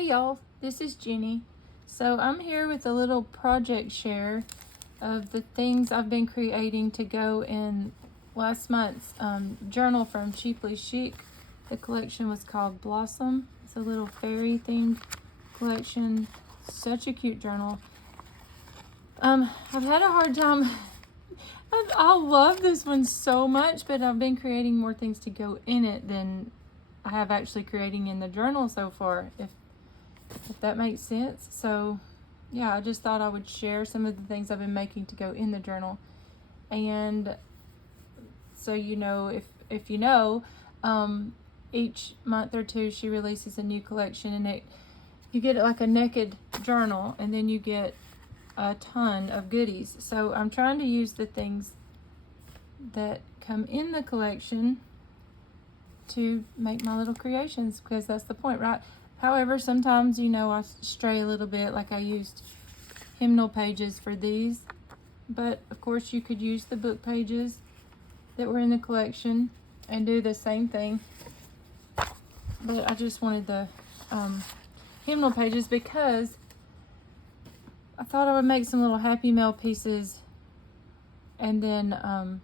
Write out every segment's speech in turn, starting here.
Hey y'all, this is Jenny. So I'm here with a little project share of the things I've been creating to go in last month's journal from Cheaply Chic. The collection was called Blossom. It's a little fairy themed collection. Such a cute journal. I've had a hard time. I love this one so much, but I've been creating more things to go in it than I have actually creating in the journal so far, if that makes sense. So yeah, I just thought I would share some of the things I've been making to go in the journal. And so if you know, each month or two she releases a new collection, and you get like a naked journal, and then you get a ton of goodies. So I'm trying to use the things that come in the collection to make my little creations, because that's the point, right? However, sometimes, I stray a little bit, like I used hymnal pages for these. But, of course, you could use the book pages that were in the collection and do the same thing. But I just wanted the hymnal pages because I thought I would make some little Happy Mail pieces and then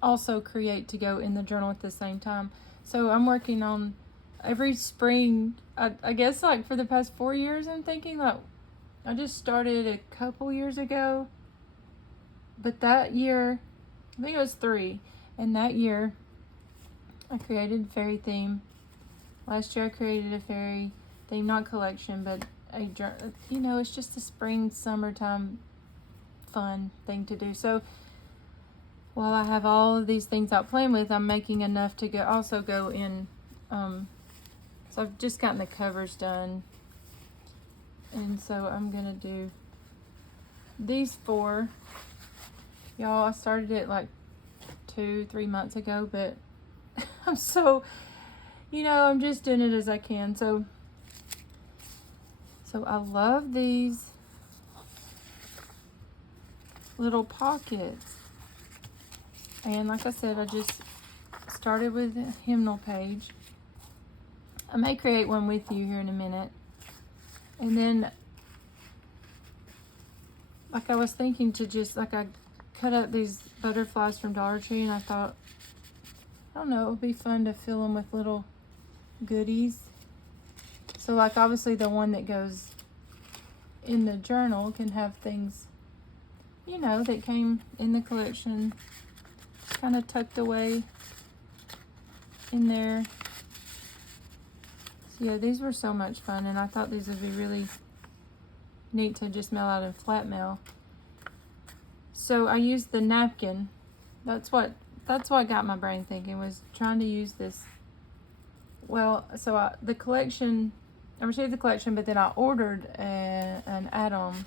also create to go in the journal at the same time. So I'm working on every spring, I guess like for the past 4 years, I'm thinking like I just started a couple years ago, but that year, I think it was 3, and that year I created a fairy theme. Last year I created a fairy theme, not collection, but it's just a spring, summertime fun thing to do. So while I have all of these things out playing with, I'm making enough to also go in. So I've just gotten the covers done, and so I'm gonna do these 4. Y'all, I started it like 2-3 months ago, but I'm I'm just doing it as I can. So I love these little pockets. And like I said, I just started with a hymnal page. I may create one with you here in a minute. And then, like I was thinking to I cut up these butterflies from Dollar Tree, and I thought, I don't know, it would be fun to fill them with little goodies. So like obviously the one that goes in the journal can have things, that came in the collection, kind of tucked away in there. So yeah, these were so much fun, and I thought these would be really neat to just mail out in flat mail. So I used the napkin. That's what got my brain thinking, was trying to use this. Well, so I received the collection, but then I ordered an add-on.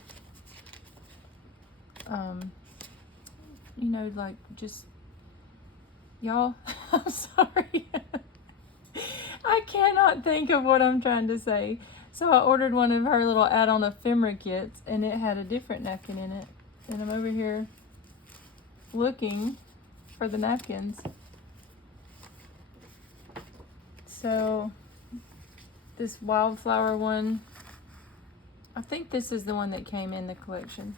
Y'all, I'm sorry. I cannot think of what I'm trying to say. So I ordered one of her little add-on ephemera kits, and it had a different napkin in it. And I'm over here looking for the napkins. So this wildflower one, I think this is the one that came in the collection.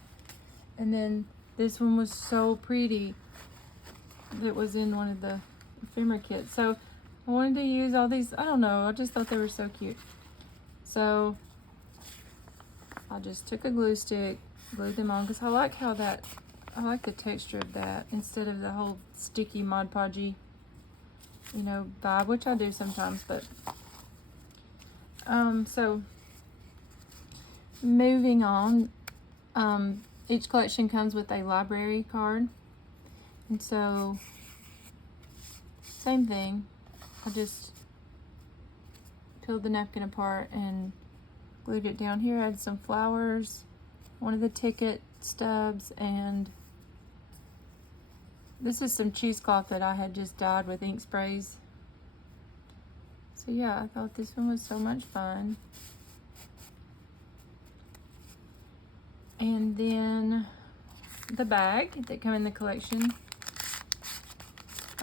And then this one was so pretty that was in one of the ephemera kits. So I wanted to use all these, I don't know, I just thought they were so cute. So I just took a glue stick, glued them on, because I like the texture of that instead of the whole sticky Mod Podgy, vibe, which I do sometimes. But so moving on, each collection comes with a library card, and so same thing. I just peeled the napkin apart and glued it down here. I had some flowers, one of the ticket stubs, and this is some cheesecloth that I had just dyed with ink sprays. So yeah, I thought this one was so much fun. And then the bag that come in the collection.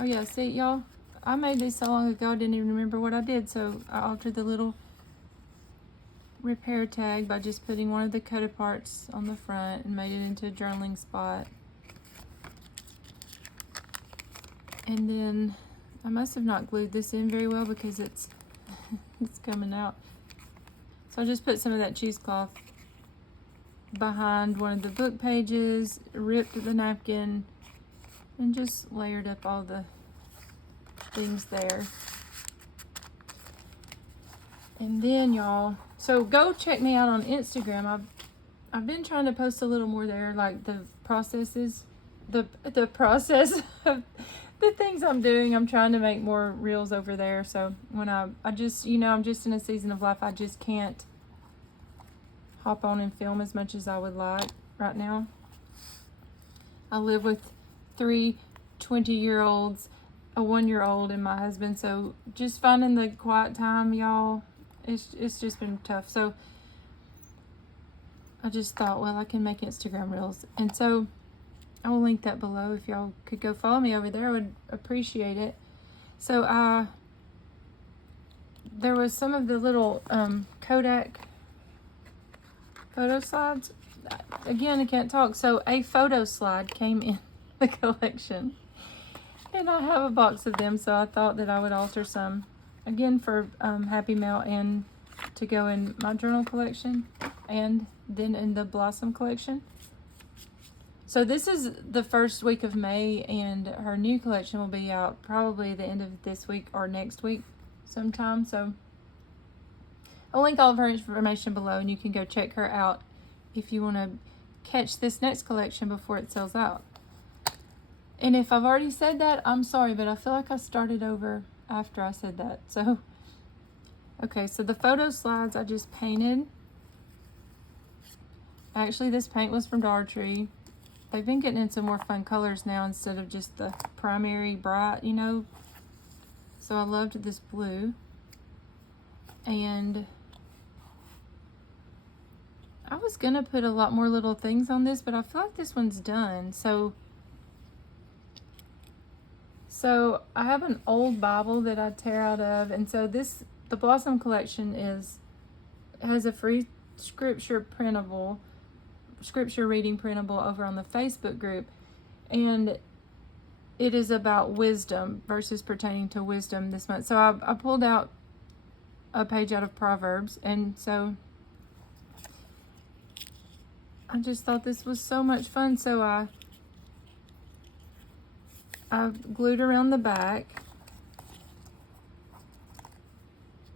Oh yeah, see y'all, I made these so long ago I didn't even remember what I did. So I altered the little repair tag by just putting one of the cut aparts on the front and made it into a journaling spot. And then I must have not glued this in very well because it's it's coming out. So I just put some of that cheesecloth behind one of the book pages, ripped the napkin, and just layered up all the things there. And then y'all, so go check me out on Instagram. I've been trying to post a little more there, like the processes, the process of the things I'm doing. I'm trying to make more reels over there. So when I just, I'm just in a season of life, I just can't hop on and film as much as I would like right now. I live with 3 20-year-olds, a 1-year-old, and my husband. So just finding the quiet time, y'all, it's just been tough. So I just thought, well, I can make Instagram reels. And so I will link that below. If y'all could go follow me over there, I would appreciate it. So there was some of the little Kodak photo slides. Again, I can't talk. So a photo slide came in the collection. And I have a box of them, so I thought that I would alter some. Again, for Happy Mail and to go in my journal collection. And then in the Blossom collection. So this is the first week of May, and her new collection will be out probably the end of this week or next week sometime. So I'll link all of her information below, and you can go check her out if you want to catch this next collection before it sells out. And if I've already said that, I'm sorry, but I feel like I started over after I said that. So, okay, so the photo slides I just painted. Actually, this paint was from Dollar Tree. They've been getting in some more fun colors now instead of just the primary bright, So I loved this blue. And I was going to put a lot more little things on this, but I feel like this one's done. So I have an old Bible that I tear out of. And so the Blossom collection has a free scripture reading printable over on the Facebook group, and it is about wisdom, verses pertaining to wisdom this month. So I pulled out a page out of Proverbs, and so I just thought this was so much fun. So I glued around the back,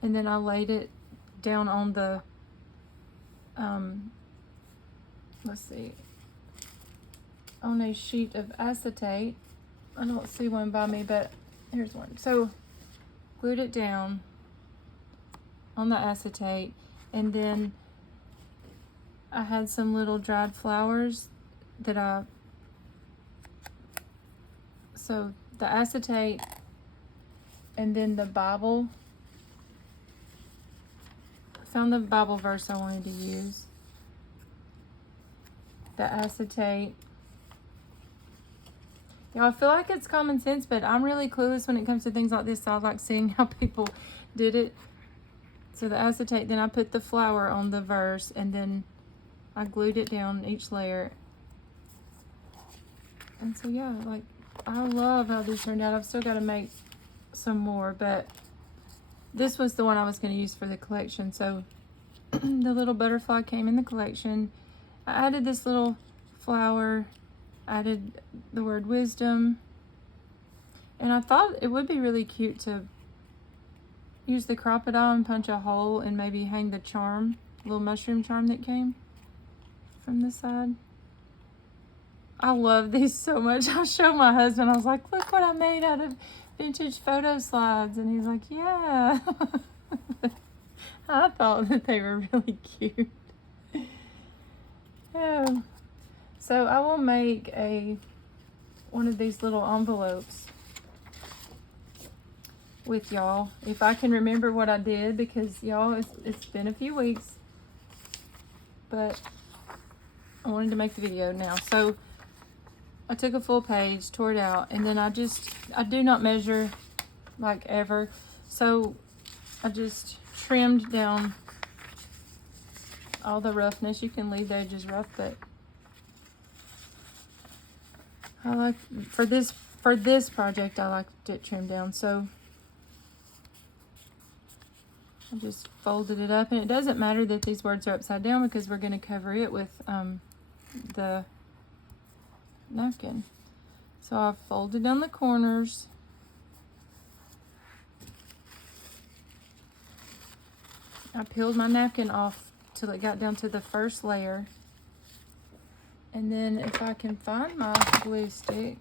and then I laid it down on the let's see, on a sheet of acetate. I don't see one by me, but here's one. So glued it down on the acetate, and then I had some little dried flowers that so the acetate and then the Bible. I found the Bible verse I wanted to use. The acetate. Y'all, I feel like it's common sense, but I'm really clueless when it comes to things like this. So I like seeing how people did it. So the acetate, then I put the flower on the verse, and then I glued it down each layer. And so yeah, like, I love how these turned out. I've still got to make some more, but this was the one I was going to use for the collection. So the little butterfly came in the collection. I added this little flower, added the word wisdom, and I thought it would be really cute to use the crocodile and punch a hole and maybe hang the charm, little mushroom charm that came from the side. I love these so much. I showed my husband, I was like, look what I made out of vintage photo slides, and he's like, yeah. I thought that they were really cute. Yeah. So I will make one of these little envelopes with y'all, if I can remember what I did, because y'all, it's been a few weeks, but I wanted to make the video now. So I took a full page, tore it out, and then I do not measure like ever, so I just trimmed down all the roughness. You can leave the edges rough, but I like, for this project, I liked it trimmed down. So I just folded it up, and it doesn't matter that these words are upside down because we're going to cover it with the napkin. So I folded down the corners. I peeled my napkin off till it got down to the first layer. And then if I can find my glue stick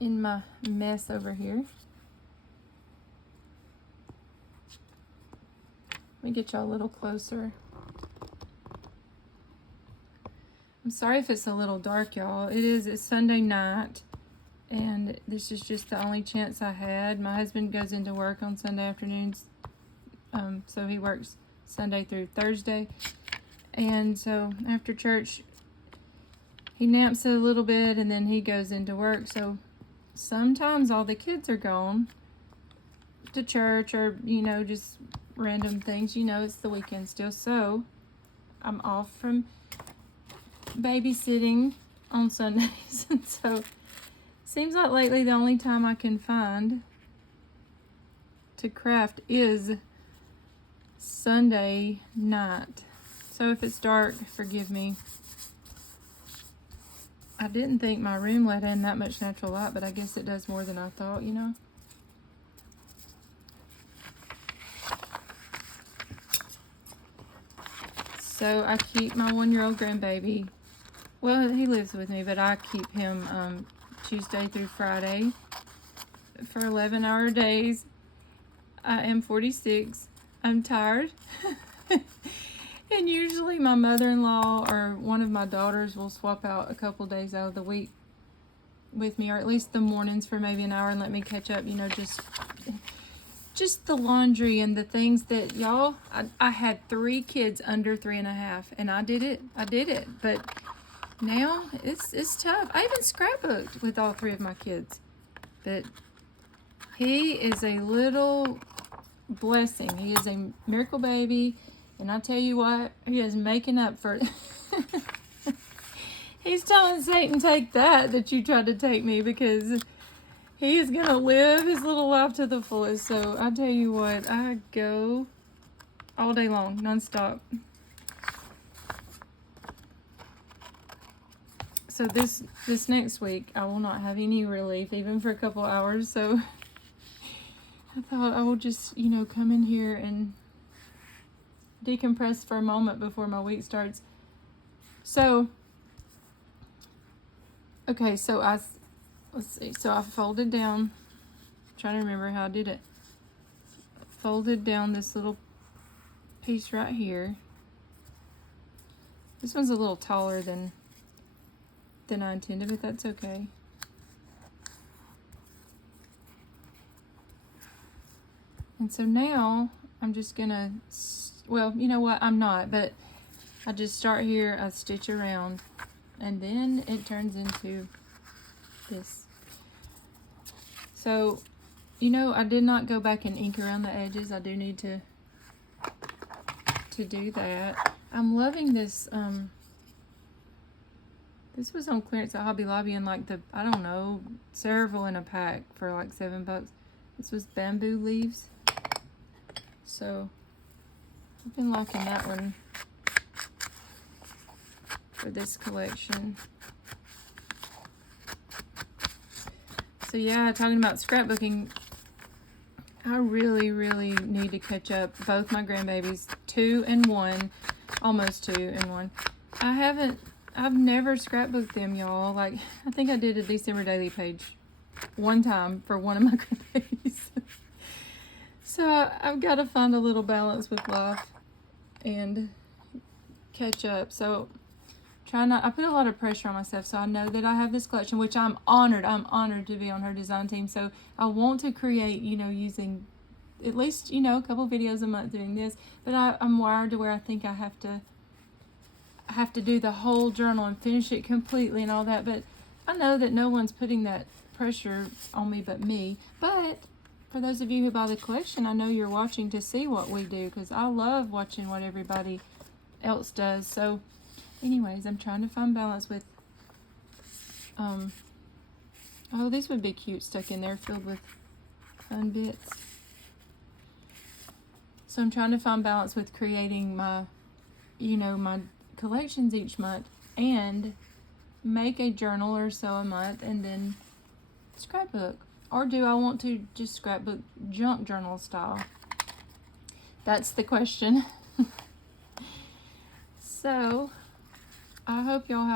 in my mess over here. Let me get y'all a little closer. I'm sorry if it's a little dark, y'all. It's Sunday night, and this is just the only chance I had. My husband goes into work on Sunday afternoons, so he works Sunday through Thursday. And so after church, he naps a little bit, and then he goes into work. So sometimes all the kids are gone to church or, just random things. It's the weekend still. So I'm off from babysitting on Sundays. And so seems like lately the only time I can find to craft is Sunday night. So if it's dark, forgive me. I didn't think my room let in that much natural light, but I guess it does more than I thought, So I keep my 1-year-old grandbaby. Well, he lives with me, but I keep him Tuesday through Friday for 11-hour days. I am 46. I'm tired. And usually my mother-in-law or one of my daughters will swap out a couple days out of the week with me, or at least the mornings for maybe an hour, and let me catch up, just the laundry and the things that, y'all, I had 3 kids under 3.5, and I did it, but now it's tough. I even scrapbooked with all 3 of my kids, but he is a little blessing. He is a miracle baby. And I tell you what, he is making up for it. He's telling Satan, take that you tried to take me, because he is going to live his little life to the fullest. So I tell you what, I go all day long, nonstop. So this next week, I will not have any relief, even for a couple hours. So I thought I will just, come in here and decompress for a moment before my week starts. So, okay, so let's see. So I folded down, I'm trying to remember how I did it. Folded down this little piece right here. This one's a little taller than I intended, but that's okay. And so now I'm just gonna, well, you know what, I'm not, but I just start here, I stitch around, and then it turns into this. So, I did not go back and ink around the edges. I do need to do that. I'm loving this, this was on clearance at Hobby Lobby in like I don't know, several in a pack for like $7. This was bamboo leaves. So I've been liking that one for this collection. So yeah, talking about scrapbooking, I really, really need to catch up both my grandbabies, 2 and 1, almost 2 and 1. I've never scrapbooked them, y'all. Like, I think I did a December daily page one time for one of my grandbabies. So I've got to find a little balance with life and catch up. So I put a lot of pressure on myself. So I know that I have this collection, which I'm honored to be on her design team. So I want to create, using at least, a couple videos a month doing this. But I'm wired to where I think I have to do the whole journal and finish it completely and all that. But I know that no one's putting that pressure on me but me. But for those of you who buy the collection, I know you're watching to see what we do, because I love watching what everybody else does. So anyways, I'm trying to find balance with, oh, these would be cute stuck in there filled with fun bits. So I'm trying to find balance with creating my, my collections each month and make a journal or so a month and then scrapbook. Or do I want to just scrapbook junk journal style? That's the question. So I hope y'all have